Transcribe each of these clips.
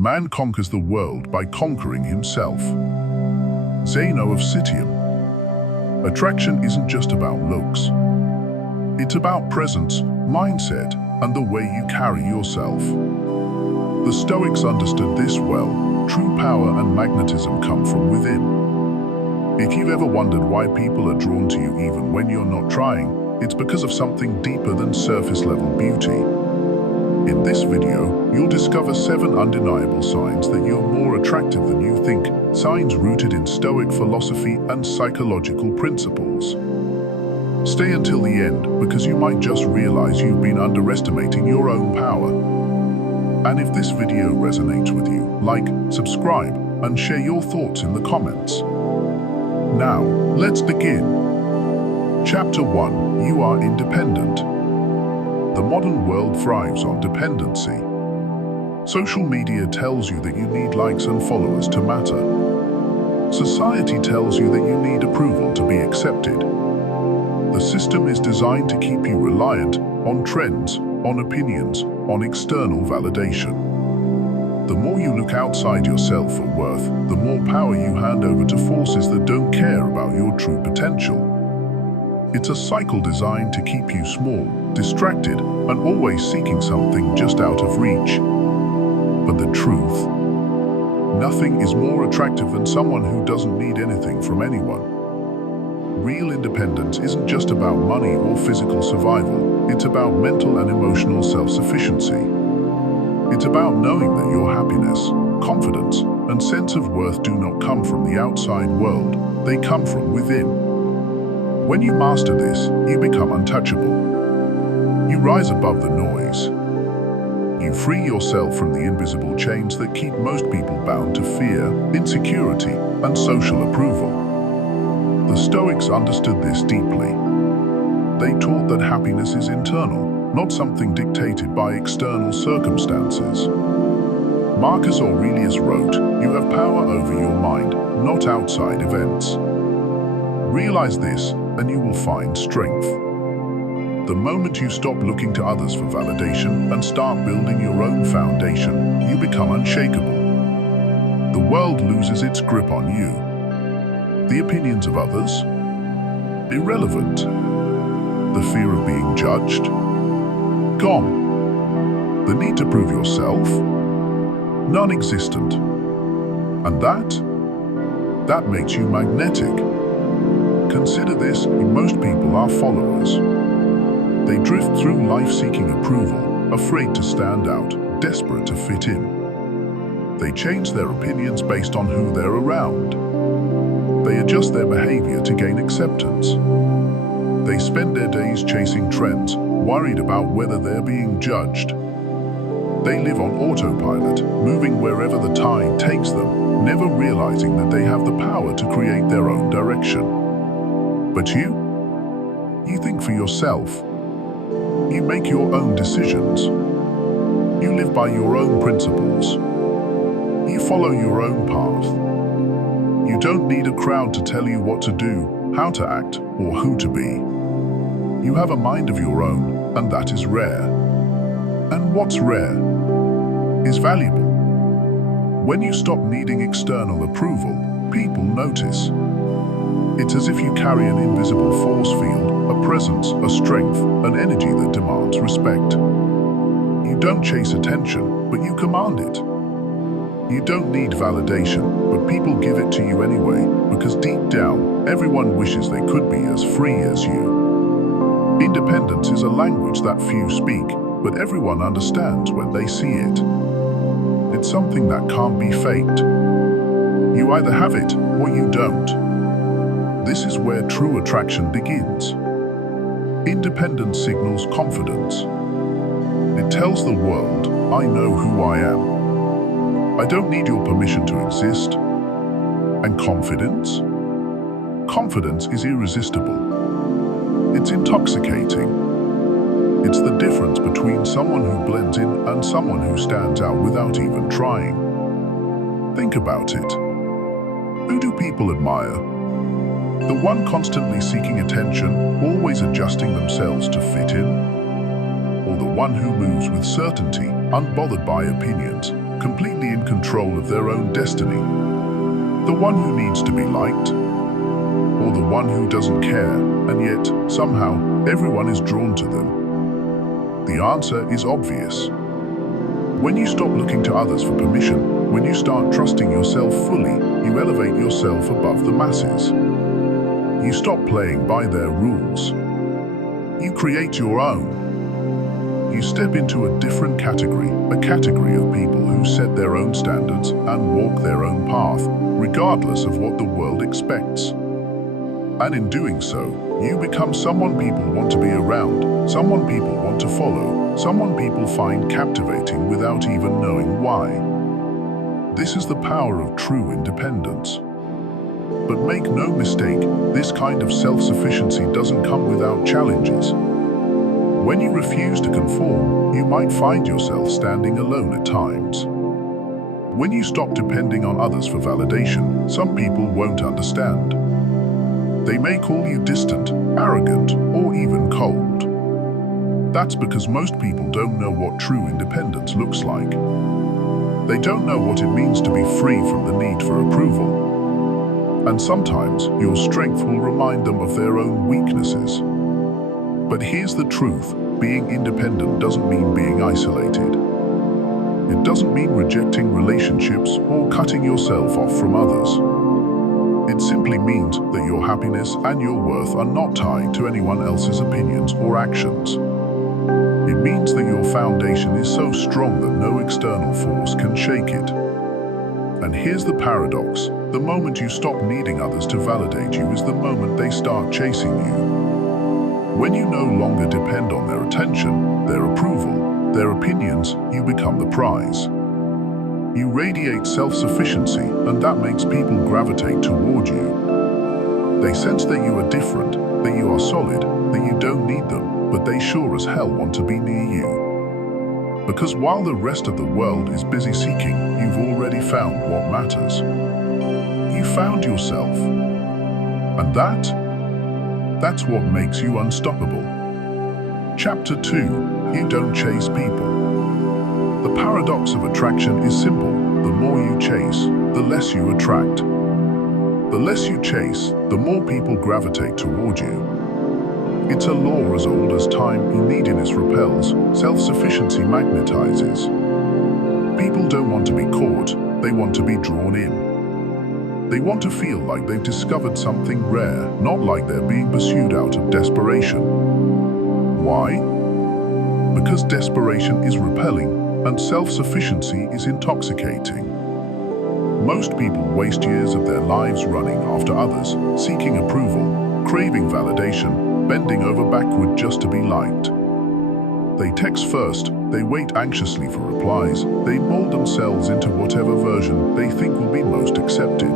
Man conquers the world by conquering himself. Zeno of Citium. Attraction isn't just about looks. It's about presence, mindset, and the way you carry yourself. The Stoics understood this well. True power and magnetism come from within. If you've ever wondered why people are drawn to you even when you're not trying, it's because of something deeper than surface-level beauty. In this video, you'll discover 7 undeniable signs that you're more attractive than you think, signs rooted in Stoic philosophy and psychological principles. Stay until the end, because you might just realize you've been underestimating your own power. And if this video resonates with you, like, subscribe, and share your thoughts in the comments. Now, let's begin. Chapter 1. You are independent. The modern world thrives on dependency. Social media tells you that you need likes and followers to matter. Society tells you that you need approval to be accepted. The system is designed to keep you reliant on trends, on opinions, on external validation. The more you look outside yourself for worth, the more power you hand over to forces that don't care about your true potential. It's a cycle designed to keep you small, distracted, and always seeking something just out of reach. But the truth, nothing is more attractive than someone who doesn't need anything from anyone. Real independence isn't just about money or physical survival, it's about mental and emotional self-sufficiency. It's about knowing that your happiness, confidence, and sense of worth do not come from the outside world, they come from within. When you master this, you become untouchable. You rise above the noise. You free yourself from the invisible chains that keep most people bound to fear, insecurity, and social approval. The Stoics understood this deeply. They taught that happiness is internal, not something dictated by external circumstances. Marcus Aurelius wrote, "You have power over your mind, not outside events." Realize this, and you will find strength. The moment you stop looking to others for validation and start building your own foundation, you become unshakable. The world loses its grip on you. The opinions of others? Irrelevant. The fear of being judged? Gone. The need to prove yourself? Non-existent. And that makes you magnetic. Consider this, most people are followers. They drift through life seeking approval, afraid to stand out, desperate to fit in. They change their opinions based on who they're around. They adjust their behavior to gain acceptance. They spend their days chasing trends, worried about whether they're being judged. They live on autopilot, moving wherever the tide takes them, never realizing that they have the power to create their own direction. But you think for yourself. You make your own decisions. You live by your own principles. You follow your own path. You don't need a crowd to tell you what to do, how to act, or who to be. You have a mind of your own, and that is rare. And what's rare is valuable. When you stop needing external approval, people notice. It's as if you carry an invisible force field, a presence, a strength, an energy that demands respect. You don't chase attention, but you command it. You don't need validation, but people give it to you anyway, because deep down, everyone wishes they could be as free as you. Independence is a language that few speak, but everyone understands when they see it. It's something that can't be faked. You either have it, or you don't. This is where true attraction begins. Independence signals confidence. It tells the world, I know who I am. I don't need your permission to exist. And confidence? Confidence is irresistible. It's intoxicating. It's the difference between someone who blends in and someone who stands out without even trying. Think about it. Who do people admire? The one constantly seeking attention, always adjusting themselves to fit in? Or the one who moves with certainty, unbothered by opinions, completely in control control of their own destiny? The one who needs to be liked? Or the one who doesn't care, and yet, somehow, everyone is drawn to them? The answer is obvious. When you stop looking to others for permission, when you start trusting yourself fully, you elevate yourself above the masses. You stop playing by their rules. You create your own. You step into a different category, a category of people who set their own standards and walk their own path, regardless of what the world expects. And in doing so, you become someone people want to be around, someone people want to follow, someone people find captivating without even knowing why. This is the power of true independence. But make no mistake, this kind of self-sufficiency doesn't come without challenges. When you refuse to conform, you might find yourself standing alone at times. When you stop depending on others for validation, some people won't understand. They may call you distant, arrogant, or even cold. That's because most people don't know what true independence looks like. They don't know what it means to be free from the need for approval. And sometimes your strength will remind them of their own weaknesses. But here's the truth, being independent doesn't mean being isolated. It doesn't mean rejecting relationships or cutting yourself off from others. It simply means that your happiness and your worth are not tied to anyone else's opinions or actions. It means that your foundation is so strong that no external force can shake it. And here's the paradox, the moment you stop needing others to validate you is the moment they start chasing you. When you no longer depend on their attention, their approval, their opinions, you become the prize. You radiate self-sufficiency, and that makes people gravitate toward you. They sense that you are different, that you are solid, that you don't need them, but they sure as hell want to be near you. Because while the rest of the world is busy seeking, you've already found what matters. You found yourself. And that's what makes you unstoppable. Chapter 2, you don't chase people. The paradox of attraction is simple. The more you chase, the less you attract. The less you chase, the more people gravitate toward you. It's a law as old as time. Neediness repels, self-sufficiency magnetizes. People don't want to be caught, they want to be drawn in. They want to feel like they've discovered something rare, not like they're being pursued out of desperation. Why? Because desperation is repelling, and self-sufficiency is intoxicating. Most people waste years of their lives running after others, seeking approval, craving validation, bending over backward just to be liked. They text first, they wait anxiously for replies, they mold themselves into whatever version they think will be most accepted.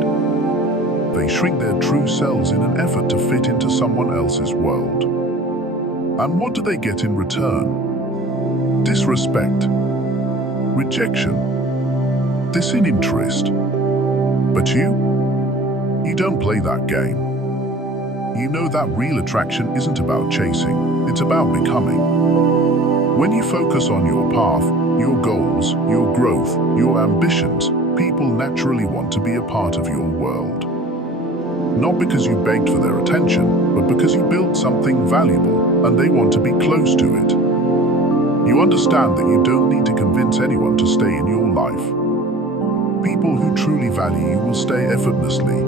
They shrink their true selves in an effort to fit into someone else's world. And what do they get in return? Disrespect. Rejection, disinterest. But you don't play that game. You know that real attraction isn't about chasing, it's about becoming. When you focus on your path, your goals, your growth, your ambitions, people naturally want to be a part of your world. Not because you begged for their attention, but because you built something valuable and they want to be close to it. You understand that you don't need to convince anyone to stay in your life. People who truly value you will stay effortlessly.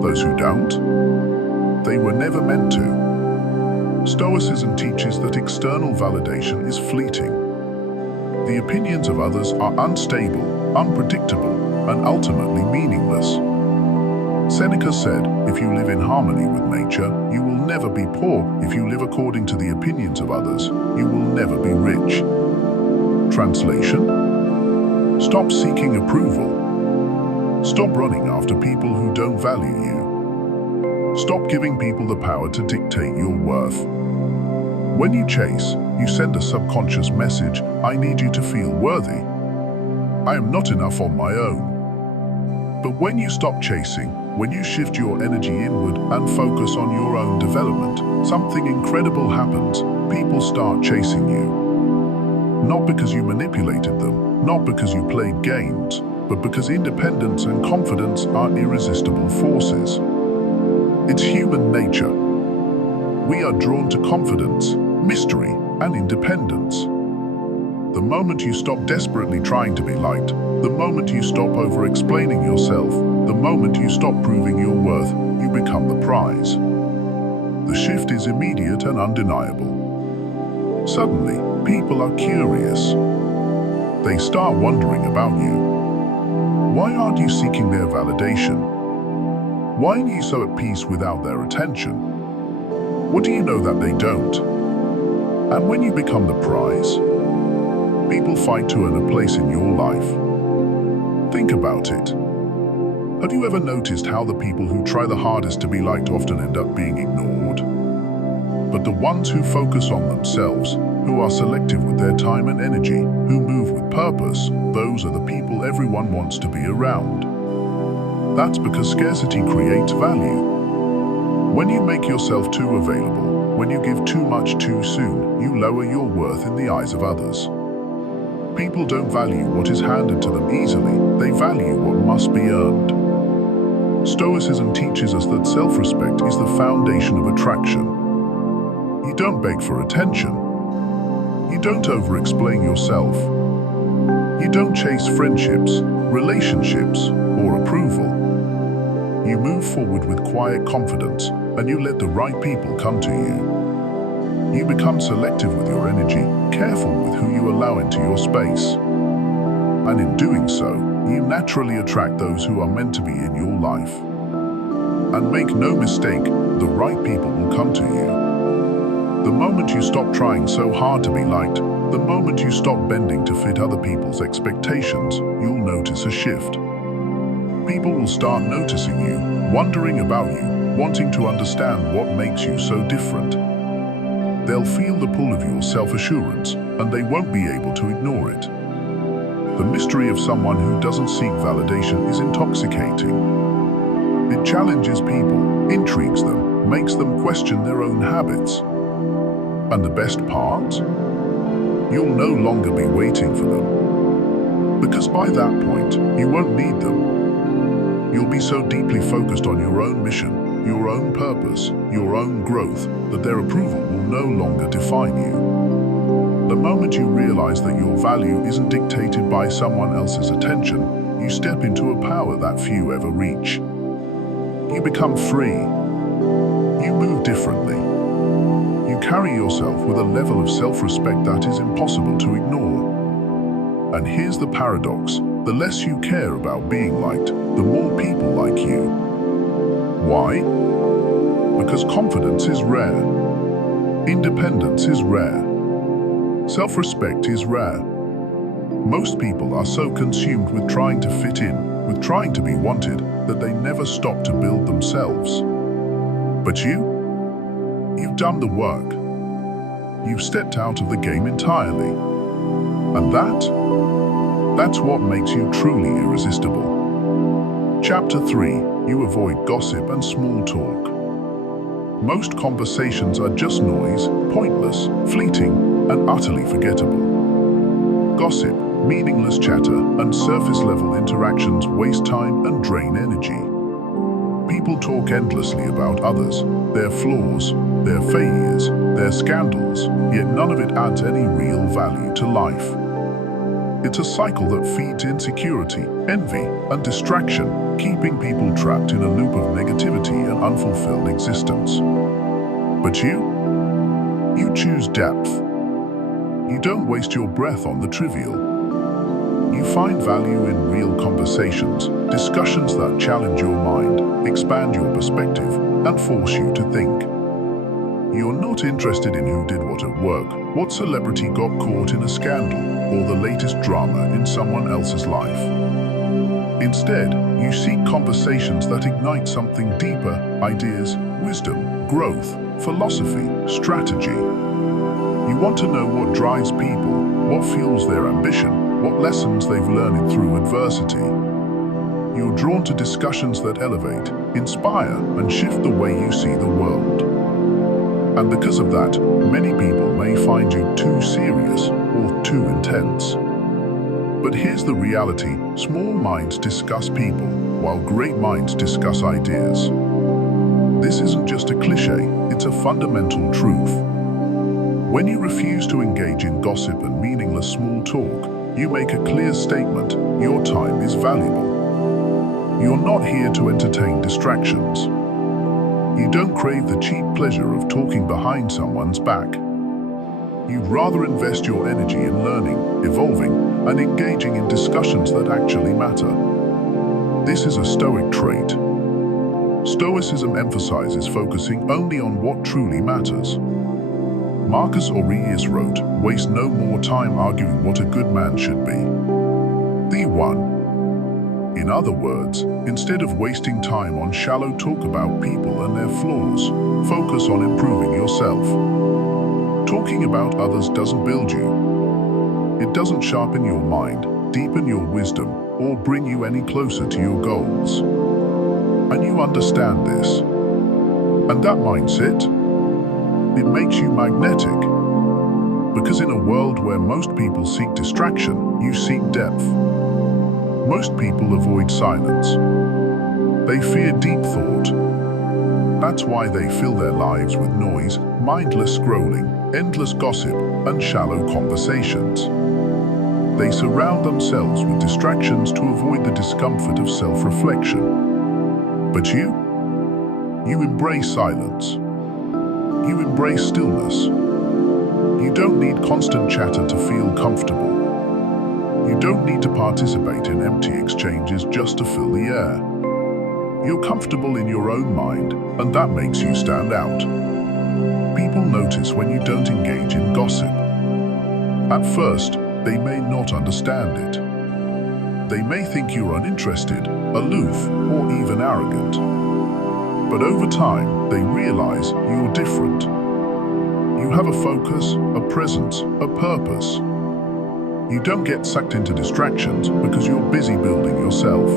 Those who don't, they were never meant to. Stoicism teaches that external validation is fleeting. The opinions of others are unstable, unpredictable, and ultimately meaningless. Seneca said, if you live in harmony with nature, you will never be poor. If you live according to the opinions of others, you will never be rich. Translation? Stop seeking approval. Stop running after people who don't value you. Stop giving people the power to dictate your worth. When you chase, you send a subconscious message, I need you to feel worthy. I am not enough on my own. But when you stop chasing, when you shift your energy inward and focus on your own development, something incredible happens. People start chasing you. Not because you manipulated them, not because you played games, but because independence and confidence are irresistible forces. It's human nature. We are drawn to confidence, mystery, and independence. The moment you stop desperately trying to be liked, the moment you stop over-explaining yourself, the moment you stop proving your worth, you become the prize. The shift is immediate and undeniable. Suddenly, people are curious. They start wondering about you. Why aren't you seeking their validation? Why are you so at peace without their attention? What do you know that they don't? And when you become the prize, people fight to earn a place in your life. Think about it. Have you ever noticed how the people who try the hardest to be liked often end up being ignored? But the ones who focus on themselves, who are selective with their time and energy, who move with purpose, those are the people everyone wants to be around. That's because scarcity creates value. When you make yourself too available, when you give too much too soon, you lower your worth in the eyes of others. People don't value what is handed to them easily, they value what must be earned. Stoicism teaches us that self-respect is the foundation of attraction. You don't beg for attention. You don't over-explain yourself. You don't chase friendships, relationships, or approval. You move forward with quiet confidence, and you let the right people come to you. You become selective with your energy, careful with who you allow into your space. And in doing so, you naturally attract those who are meant to be in your life. And make no mistake, the right people will come to you. The moment you stop trying so hard to be liked, the moment you stop bending to fit other people's expectations, you'll notice a shift. People will start noticing you, wondering about you, wanting to understand what makes you so different. They'll feel the pull of your self-assurance, and they won't be able to ignore it. The mystery of someone who doesn't seek validation is intoxicating. It challenges people, intrigues them, makes them question their own habits. And the best part? You'll no longer be waiting for them. Because by that point, you won't need them. You'll be so deeply focused on your own mission, your own purpose, your own growth, that their approval will no longer define you. The moment you realize that your value isn't dictated by someone else's attention, you step into a power that few ever reach. You become free. You move differently. You carry yourself with a level of self-respect that is impossible to ignore. And here's the paradox: the less you care about being liked, the more people like you. Why? Because confidence is rare. Independence is rare. Self-respect is rare. Most people are so consumed with trying to fit in, with trying to be wanted, that they never stop to build themselves. But you've done the work. You've stepped out of the game entirely. And that's what makes you truly irresistible. Chapter 3. You avoid gossip and small talk. Most conversations are just noise, pointless, fleeting, and utterly forgettable. Gossip, meaningless chatter, and surface-level interactions waste time and drain energy. People talk endlessly about others, their flaws, their failures, their scandals, yet none of it adds any real value to life. It's a cycle that feeds insecurity, envy, and distraction, keeping people trapped in a loop of negativity and unfulfilled existence. But you choose depth. You don't waste your breath on the trivial. You find value in real conversations, discussions that challenge your mind, expand your perspective, and force you to think. You're not interested in who did what at work, what celebrity got caught in a scandal, or the latest drama in someone else's life. Instead, you seek conversations that ignite something deeper: ideas, wisdom, growth, philosophy, strategy. You want to know what drives people, what fuels their ambition, what lessons they've learned through adversity. You're drawn to discussions that elevate, inspire, and shift the way you see the world. And because of that, many people may find you too serious or too intense. But here's the reality: small minds discuss people, while great minds discuss ideas. This isn't just a cliche, it's a fundamental truth. When you refuse to engage in gossip and meaningless small talk, you make a clear statement: your time is valuable. You're not here to entertain distractions. You don't crave the cheap pleasure of talking behind someone's back. You'd rather invest your energy in learning, evolving, and engaging in discussions that actually matter. This is a Stoic trait. Stoicism emphasizes focusing only on what truly matters. Marcus Aurelius wrote, "Waste no more time arguing what a good man should be." The one. In other words, instead of wasting time on shallow talk about people and their flaws, focus on improving yourself. Talking about others doesn't build you. It doesn't sharpen your mind, deepen your wisdom, or bring you any closer to your goals. And you understand this. And that mindset, it makes you magnetic. Because in a world where most people seek distraction, you seek depth. Most people avoid silence. They fear deep thought. That's why they fill their lives with noise, mindless scrolling, endless gossip, and shallow conversations. They surround themselves with distractions to avoid the discomfort of self-reflection. But you embrace silence. You embrace stillness. You don't need constant chatter to feel comfortable. You don't need to participate in empty exchanges just to fill the air. You're comfortable in your own mind, and that makes you stand out. People notice when you don't engage in gossip. At first, they may not understand it. They may think you're uninterested, aloof, or even arrogant. But over time, they realize you're different. You have a focus, a presence, a purpose. You don't get sucked into distractions because you're busy building yourself.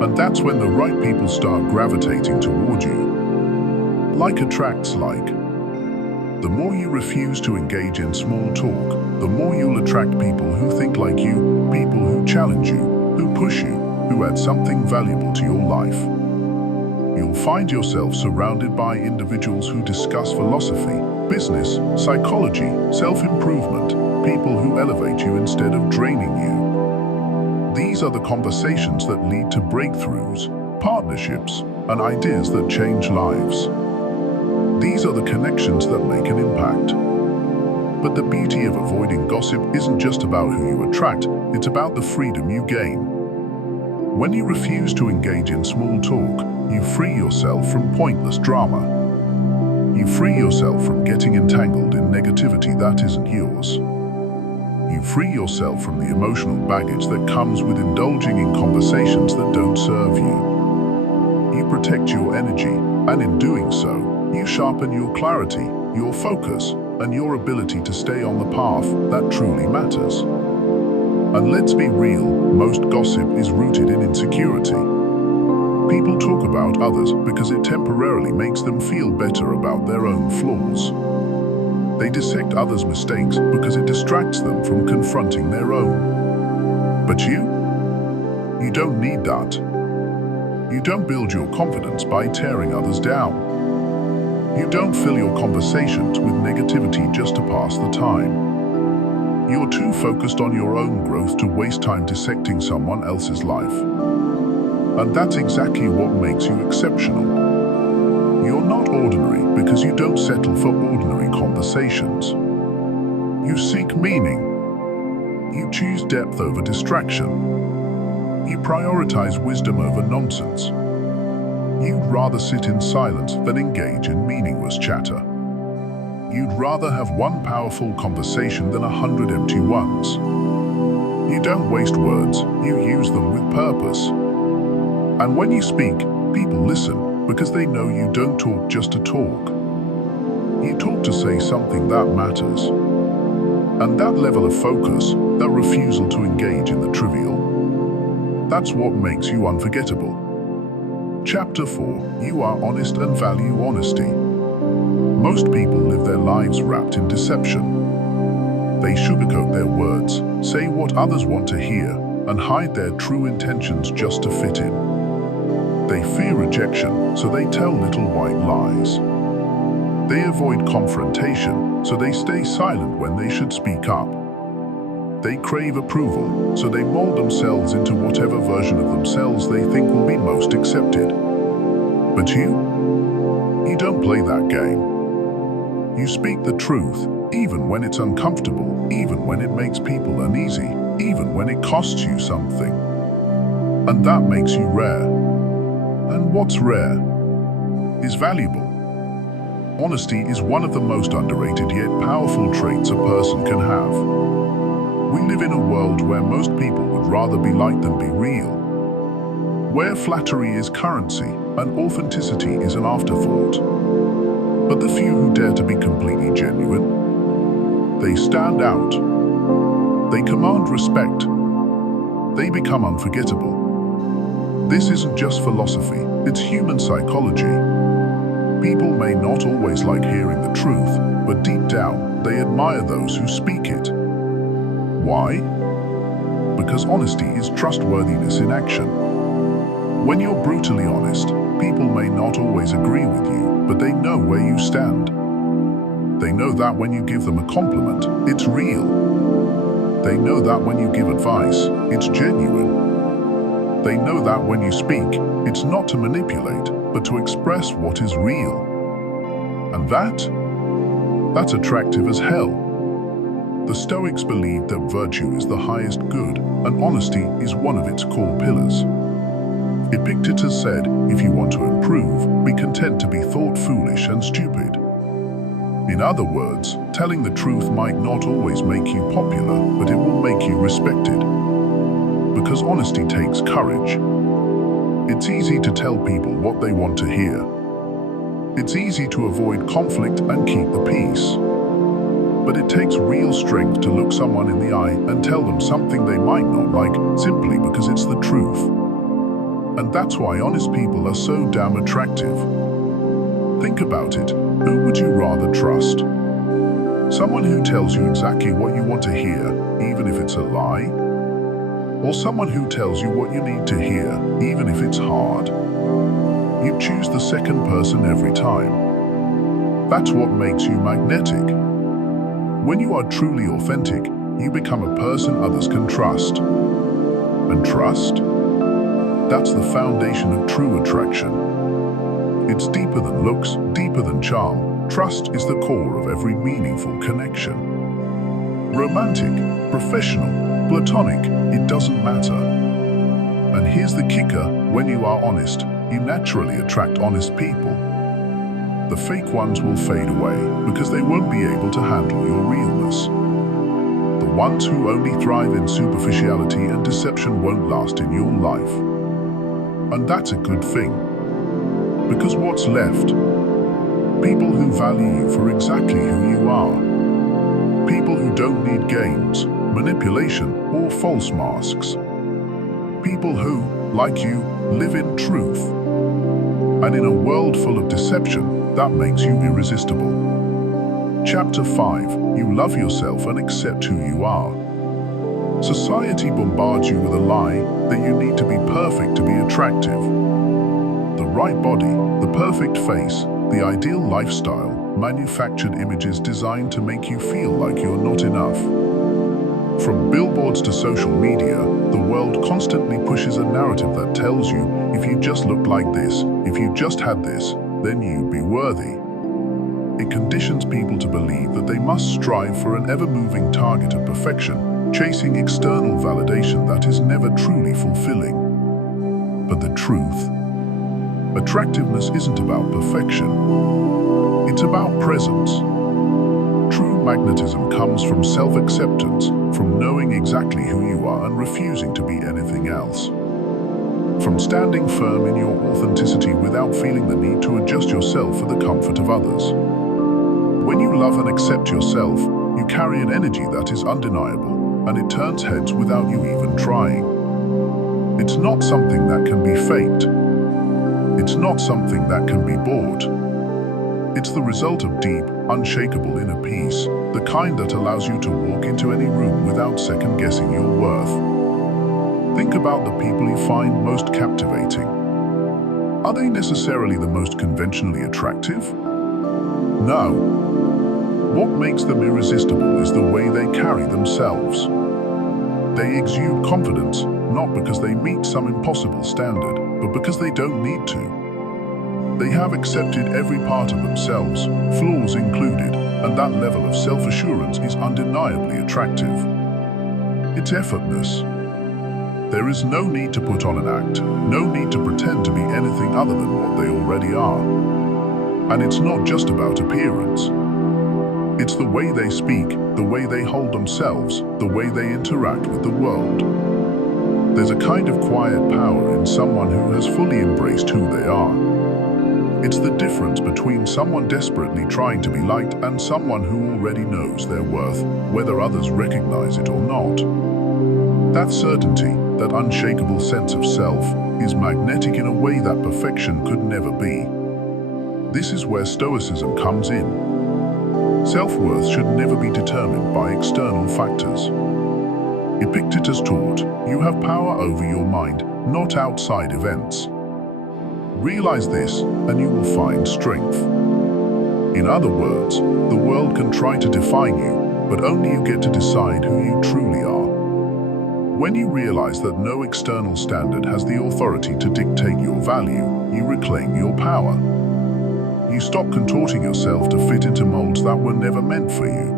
And that's when the right people start gravitating toward you. Like attracts like. The more you refuse to engage in small talk, the more you'll attract people who think like you, people who challenge you, who push you, who add something valuable to your life. You'll find yourself surrounded by individuals who discuss philosophy, business, psychology, self-improvement, people who elevate you instead of draining you. These are the conversations that lead to breakthroughs, partnerships, and ideas that change lives. These are the connections that make an impact. But the beauty of avoiding gossip isn't just about who you attract, it's about the freedom you gain. When you refuse to engage in small talk, you free yourself from pointless drama. You free yourself from getting entangled in negativity that isn't yours. You free yourself from the emotional baggage that comes with indulging in conversations that don't serve you. You protect your energy, and in doing so, you sharpen your clarity, your focus, and your ability to stay on the path that truly matters. And let's be real, most gossip is rooted in insecurity. People talk about others because it temporarily makes them feel better about their own flaws. They dissect others' mistakes because it distracts them from confronting their own. But you don't need that. You don't build your confidence by tearing others down. You don't fill your conversations with negativity just to pass the time. You're too focused on your own growth to waste time dissecting someone else's life. And that's exactly what makes you exceptional. You're not ordinary because you don't settle for ordinary conversations. You seek meaning. You choose depth over distraction. You prioritize wisdom over nonsense. You'd rather sit in silence than engage in meaningless chatter. You'd rather have one powerful conversation than 100 empty ones. You don't waste words, you use them with purpose. And when you speak, people listen because they know you don't talk just to talk. You talk to say something that matters. And that level of focus, that refusal to engage in the trivial, that's what makes you unforgettable. Chapter 4. You are honest and value honesty. Most people live their lives wrapped in deception. They sugarcoat their words, say what others want to hear, and hide their true intentions just to fit in. They fear rejection, so they tell little white lies. They avoid confrontation, so they stay silent when they should speak up. They crave approval, so they mold themselves into whatever version of themselves they think will be most accepted. But you don't play that game. You speak the truth, even when it's uncomfortable, even when it makes people uneasy, even when it costs you something. And that makes you rare. And what's rare is valuable. Honesty is one of the most underrated yet powerful traits a person can have. We live in a world where most people would rather be liked than be real, where flattery is currency and authenticity is an afterthought. But the few who dare to be completely genuine, they stand out. They command respect. They become unforgettable. This isn't just philosophy, it's human psychology. People may not always like hearing the truth, but deep down, they admire those who speak it. Why? Because honesty is trustworthiness in action. When you're brutally honest, people may not always agree with you, but they know where you stand. They know that when you give them a compliment, it's real. They know that when you give advice, it's genuine. They know that when you speak, it's not to manipulate, but to express what is real. And that's attractive as hell. The Stoics believed that virtue is the highest good, and honesty is one of its core pillars. Epictetus said, if you want to improve, be content to be thought foolish and stupid. In other words, telling the truth might not always make you popular, but it will make you respected. Because honesty takes courage. It's easy to tell people what they want to hear. It's easy to avoid conflict and keep the peace. But it takes real strength to look someone in the eye and tell them something they might not like, simply because it's the truth. And that's why honest people are so damn attractive. Think about it. Who would you rather trust? Someone who tells you exactly what you want to hear, even if it's a lie? Or someone who tells you what you need to hear, even if it's hard? You choose the second person every time. That's what makes you magnetic. When you are truly authentic, you become a person others can trust. And trust? That's the foundation of true attraction. It's deeper than looks, deeper than charm. Trust is the core of every meaningful connection. Romantic, professional, platonic, it doesn't matter. And here's the kicker, when you are honest, you naturally attract honest people. The fake ones will fade away because they won't be able to handle your realness. The ones who only thrive in superficiality and deception won't last in your life. And that's a good thing. Because what's left? People who value you for exactly who you are. People who don't need games, manipulation, or false masks. People who, like you, live in truth. And in a world full of deception, that makes you irresistible. Chapter 5. You love yourself and accept who you are. Society bombards you with a lie that you need to be perfect to be attractive. The right body, the perfect face, the ideal lifestyle, manufactured images designed to make you feel like you're not enough. From billboards to social media, the world constantly pushes a narrative that tells you, if you just looked like this, if you just had this, then you'd be worthy. It conditions people to believe that they must strive for an ever-moving target of perfection, chasing external validation that is never truly fulfilling. But the truth? Attractiveness isn't about perfection. It's about presence. True magnetism comes from self-acceptance, from knowing exactly who you are and refusing to be anything else. From standing firm in your authenticity without feeling the need to adjust yourself for the comfort of others. When you love and accept yourself, you carry an energy that is undeniable, and it turns heads without you even trying. It's not something that can be faked. It's not something that can be bought. It's the result of deep, unshakable inner peace, the kind that allows you to walk into any room without second-guessing your worth. Think about the people you find most captivating. Are they necessarily the most conventionally attractive? No. What makes them irresistible is the way they carry themselves. They exude confidence, not because they meet some impossible standard, but because they don't need to. They have accepted every part of themselves, flaws included, and that level of self-assurance is undeniably attractive. It's effortless. There is no need to put on an act, no need to pretend to be anything other than what they already are. And it's not just about appearance. It's the way they speak, the way they hold themselves, the way they interact with the world. There's a kind of quiet power in someone who has fully embraced who they are. It's the difference between someone desperately trying to be liked and someone who already knows their worth, whether others recognize it or not. That certainty, that unshakable sense of self, is magnetic in a way that perfection could never be. This is where Stoicism comes in. Self-worth should never be determined by external factors. Epictetus taught, you have power over your mind, not outside events. Realize this, and you will find strength. In other words, the world can try to define you, but only you get to decide who you truly are. When you realize that no external standard has the authority to dictate your value, you reclaim your power. You stop contorting yourself to fit into molds that were never meant for you.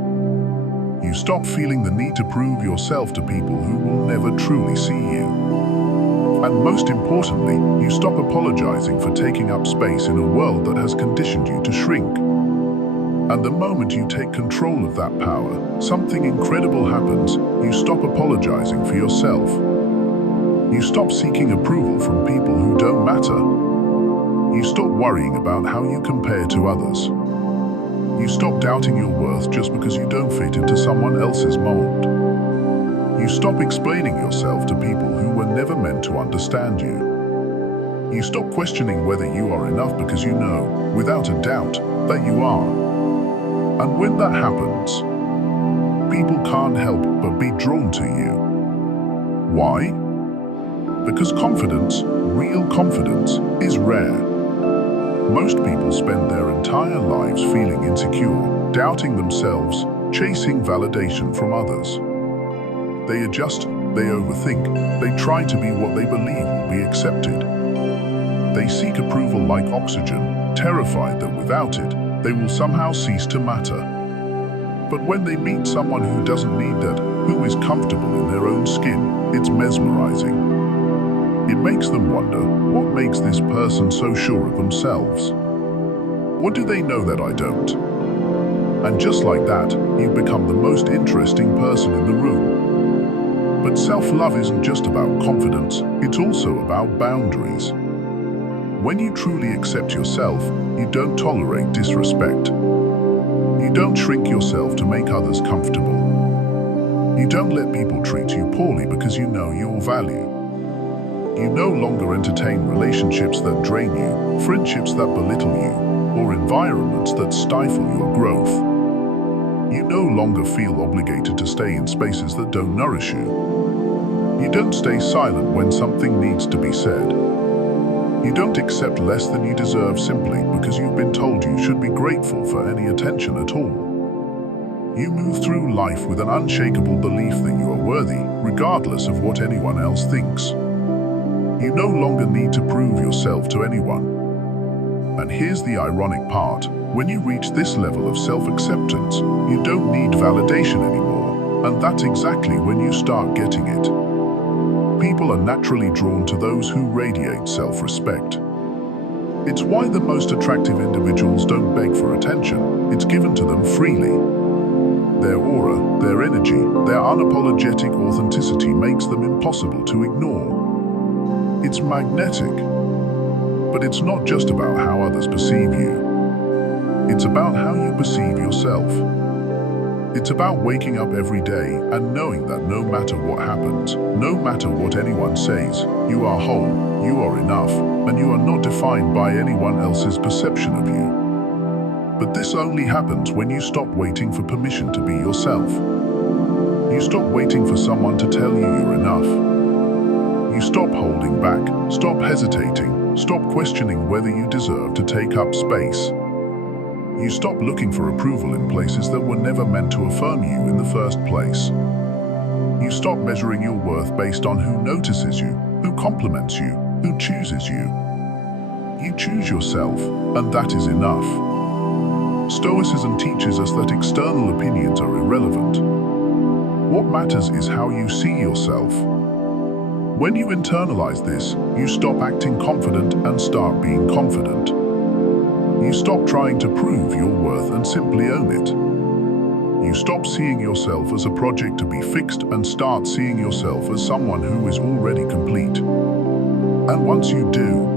You stop feeling the need to prove yourself to people who will never truly see you. And most importantly, you stop apologizing for taking up space in a world that has conditioned you to shrink. And the moment you take control of that power, something incredible happens. You stop apologizing for yourself. You stop seeking approval from people who don't matter. You stop worrying about how you compare to others. You stop doubting your worth just because you don't fit into someone else's mold. You stop explaining yourself to people who were never meant to understand you. You stop questioning whether you are enough because you know, without a doubt, that you are. And when that happens, people can't help but be drawn to you. Why? Because confidence, real confidence, is rare. Most people spend their entire lives feeling insecure, doubting themselves, chasing validation from others. They adjust, they overthink, they try to be what they believe will be accepted. They seek approval like oxygen, terrified that without it, they will somehow cease to matter. But when they meet someone who doesn't need that, who is comfortable in their own skin, it's mesmerizing. It makes them wonder, what makes this person so sure of themselves? What do they know that I don't? And just like that, you become the most interesting person in the room. But self-love isn't just about confidence, it's also about boundaries. When you truly accept yourself, you don't tolerate disrespect. You don't shrink yourself to make others comfortable. You don't let people treat you poorly because you know your value. You no longer entertain relationships that drain you, friendships that belittle you, or environments that stifle your growth. You no longer feel obligated to stay in spaces that don't nourish you. You don't stay silent when something needs to be said. You don't accept less than you deserve simply because you've been told you should be grateful for any attention at all. You move through life with an unshakable belief that you are worthy, regardless of what anyone else thinks. You no longer need to prove yourself to anyone. And here's the ironic part. When you reach this level of self-acceptance, you don't need validation anymore, and that's exactly when you start getting it. People are naturally drawn to those who radiate self-respect. It's why the most attractive individuals don't beg for attention, it's given to them freely. Their aura, their energy, their unapologetic authenticity makes them impossible to ignore. It's magnetic, but it's not just about how others perceive you. It's about how you perceive yourself. It's about waking up every day and knowing that no matter what happens, no matter what anyone says, you are whole, you are enough, and you are not defined by anyone else's perception of you. But this only happens when you stop waiting for permission to be yourself. You stop waiting for someone to tell you you're enough. You stop holding back, stop hesitating, stop questioning whether you deserve to take up space. You stop looking for approval in places that were never meant to affirm you in the first place. You stop measuring your worth based on who notices you, who compliments you, who chooses you. You choose yourself, and that is enough. Stoicism teaches us that external opinions are irrelevant. What matters is how you see yourself. When you internalize this, you stop acting confident and start being confident. You stop trying to prove your worth and simply own it. You stop seeing yourself as a project to be fixed and start seeing yourself as someone who is already complete. And once you do,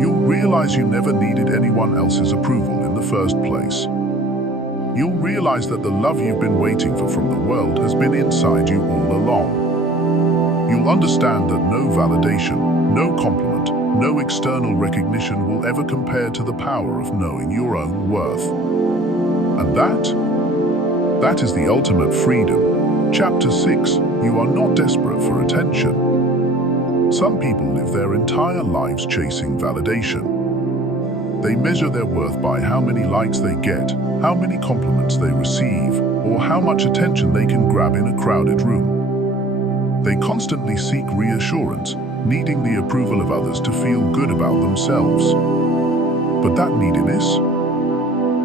you'll realize you never needed anyone else's approval in the first place. You'll realize that the love you've been waiting for from the world has been inside you all along. You'll understand that no validation, no compliment, no external recognition will ever compare to the power of knowing your own worth. And that is the ultimate freedom. Chapter 6, you are not desperate for attention. Some people live their entire lives chasing validation. They measure their worth by how many likes they get, how many compliments they receive, or how much attention they can grab in a crowded room. They constantly seek reassurance, needing the approval of others to feel good about themselves. But that neediness,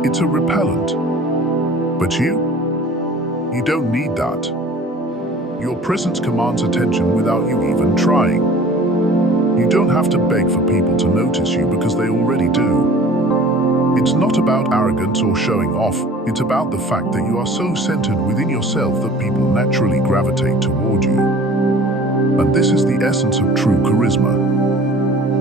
it's a repellent. But you don't need that. Your presence commands attention without you even trying. You don't have to beg for people to notice you because they already do. It's not about arrogance or showing off, it's about the fact that you are so centered within yourself that people naturally gravitate toward you. And this is the essence of true charisma.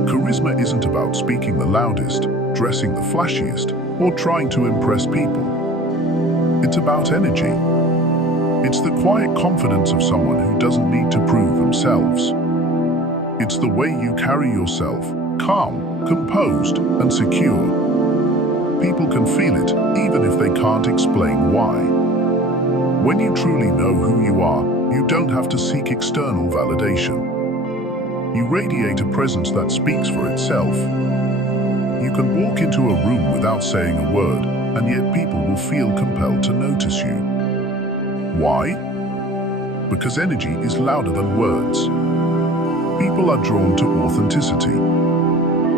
Charisma isn't about speaking the loudest, dressing the flashiest, or trying to impress people. It's about energy. It's the quiet confidence of someone who doesn't need to prove themselves. It's the way you carry yourself, calm, composed, and secure. People can feel it, even if they can't explain why. When you truly know who you are, you don't have to seek external validation. You radiate a presence that speaks for itself. You can walk into a room without saying a word, and yet people will feel compelled to notice you. Why? Because energy is louder than words. People are drawn to authenticity.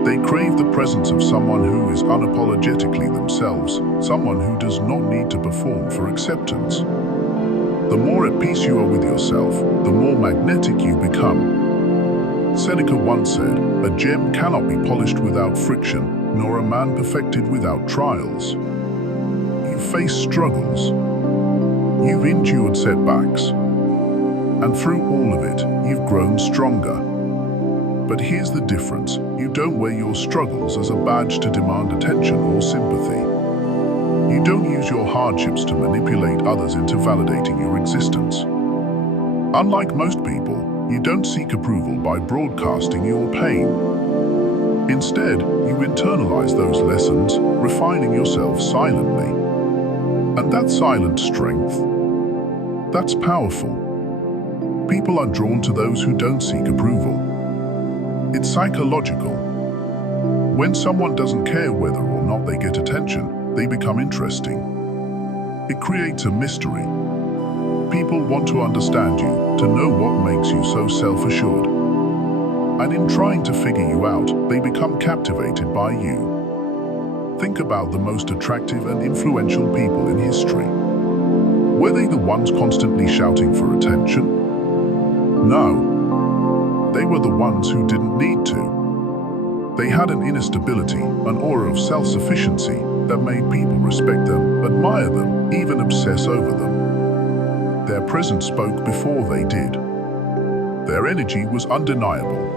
They crave the presence of someone who is unapologetically themselves, someone who does not need to perform for acceptance. The more at peace you are with yourself, the more magnetic you become. Seneca once said, "A gem cannot be polished without friction, nor a man perfected without trials." You face struggles. You've endured setbacks. And through all of it, you've grown stronger. But here's the difference. You don't wear your struggles as a badge to demand attention or sympathy. You don't use your hardships to manipulate others into validating your existence. Unlike most people, you don't seek approval by broadcasting your pain. Instead, you internalize those lessons, refining yourself silently. And that silent strength, that's powerful. People are drawn to those who don't seek approval. It's psychological. When someone doesn't care whether or not they get attention, they become interesting. It creates a mystery. People want to understand you, to know what makes you so self-assured. And in trying to figure you out, they become captivated by you. Think about the most attractive and influential people in history. Were they the ones constantly shouting for attention? No. They were the ones who didn't need to. They had an inner stability, an aura of self-sufficiency that made people respect them, admire them, even obsess over them. Their presence spoke before they did. Their energy was undeniable.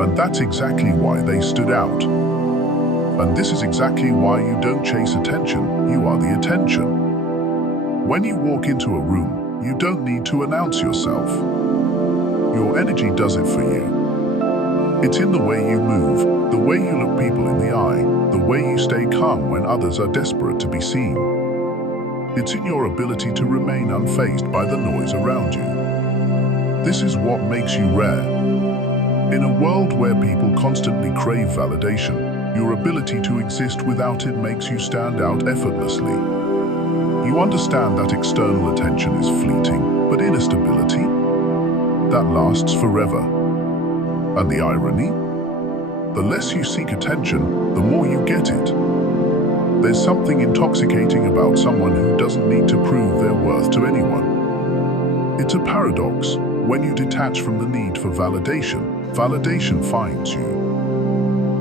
And that's exactly why they stood out. And this is exactly why you don't chase attention, you are the attention. When you walk into a room, you don't need to announce yourself. Your energy does it for you. It's in the way you move, the way you look people in the eye, the way you stay calm when others are desperate to be seen. It's in your ability to remain unfazed by the noise around you. This is what makes you rare. In a world where people constantly crave validation, your ability to exist without it makes you stand out effortlessly. You understand that external attention is fleeting, but inner stability, that lasts forever. And the irony? The less you seek attention, the more you get it. There's something intoxicating about someone who doesn't need to prove their worth to anyone. It's a paradox. When you detach from the need for validation, validation finds you.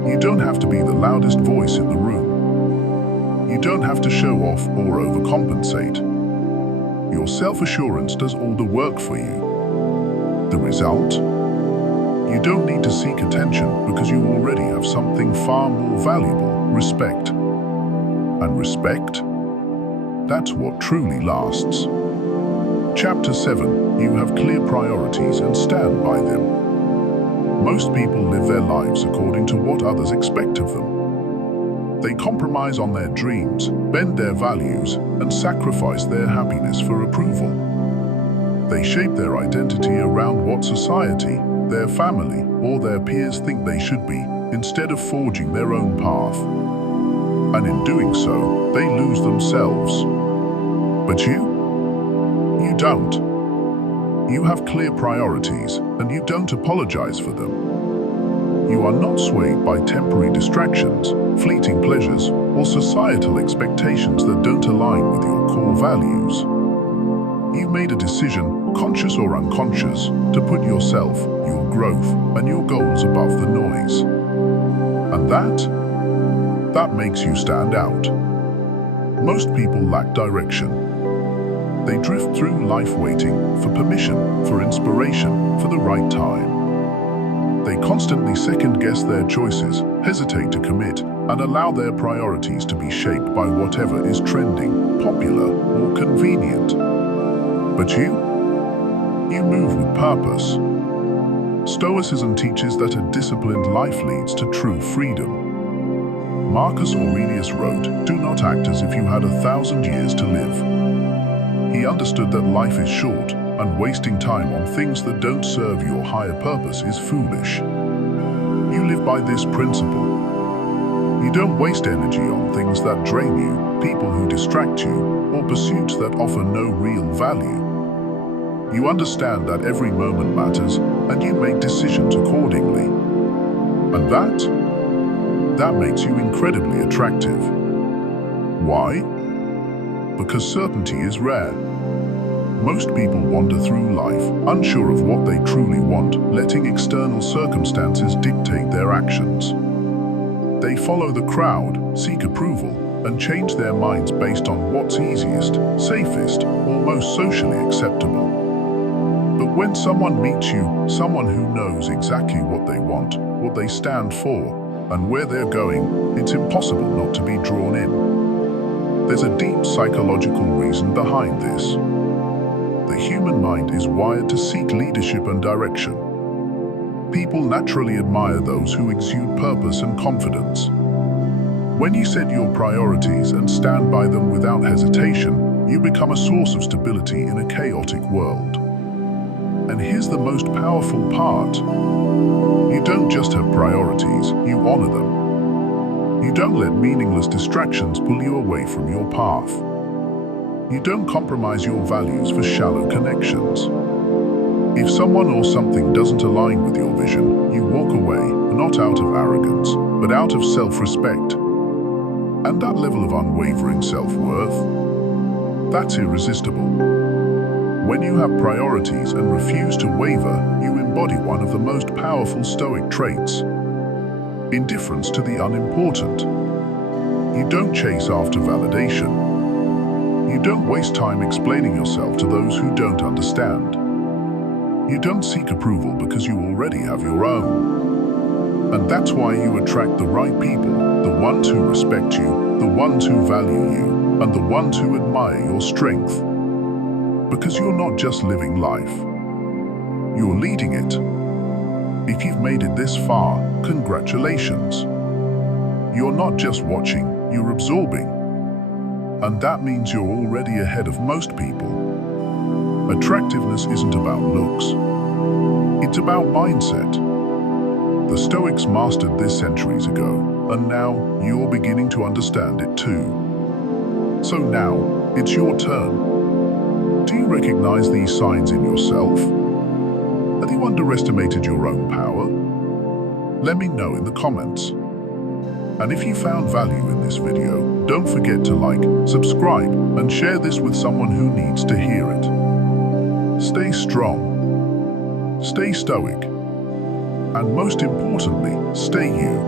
You don't have to be the loudest voice in the room. You don't have to show off or overcompensate. Your self-assurance does all the work for you. The result? You don't need to seek attention because you already have something far more valuable, respect. And respect? That's what truly lasts. Chapter 7. You have clear priorities and stand by them. Most people live their lives according to what others expect of them. They compromise on their dreams, bend their values, and sacrifice their happiness for approval. They shape their identity around what society, their family, or their peers think they should be, instead of forging their own path. And in doing so, they lose themselves. But you don't. You have clear priorities, and you don't apologize for them. You are not swayed by temporary distractions, fleeting pleasures, or societal expectations that don't align with your core values. You've made a decision, conscious or unconscious, to put yourself, your growth, and your goals above the noise. And that makes you stand out. Most people lack direction. They drift through life waiting for permission, for inspiration, for the right time. They constantly second-guess their choices, hesitate to commit, and allow their priorities to be shaped by whatever is trending, popular, or convenient. But you move with purpose. Stoicism teaches that a disciplined life leads to true freedom. Marcus Aurelius wrote, "Do not act as if you had 1,000 years to live." He understood that life is short, and wasting time on things that don't serve your higher purpose is foolish. You live by this principle. You don't waste energy on things that drain you, people who distract you, or pursuits that offer no real value. You understand that every moment matters, and you make decisions accordingly. And that makes you incredibly attractive. Why? Because certainty is rare. Most people wander through life, unsure of what they truly want, letting external circumstances dictate their actions. They follow the crowd, seek approval, and change their minds based on what's easiest, safest, or most socially acceptable. But when someone meets you, someone who knows exactly what they want, what they stand for, and where they're going, it's impossible not to be drawn in. There's a deep psychological reason behind this. The human mind is wired to seek leadership and direction. People naturally admire those who exude purpose and confidence. When you set your priorities and stand by them without hesitation, you become a source of stability in a chaotic world. And here's the most powerful part. You don't just have priorities, you honor them. You don't let meaningless distractions pull you away from your path. You don't compromise your values for shallow connections. If someone or something doesn't align with your vision, you walk away, not out of arrogance, but out of self-respect. And that level of unwavering self-worth, that's irresistible. When you have priorities and refuse to waver, you embody one of the most powerful Stoic traits: indifference to the unimportant. You don't chase after validation. You don't waste time explaining yourself to those who don't understand. You don't seek approval because you already have your own. And that's why you attract the right people, the ones who respect you, the ones who value you, and the ones who admire your strength. Because you're not just living life, you're leading it. If you've made it this far, congratulations. You're not just watching, you're absorbing. And that means you're already ahead of most people. Attractiveness isn't about looks. It's about mindset. The Stoics mastered this centuries ago, and now you're beginning to understand it too. So now, it's your turn. Do you recognize these signs in yourself? Have you underestimated your own power? Let me know in the comments. And if you found value in this video, don't forget to like, subscribe, and share this with someone who needs to hear it. Stay strong, stay stoic, and most importantly, stay you.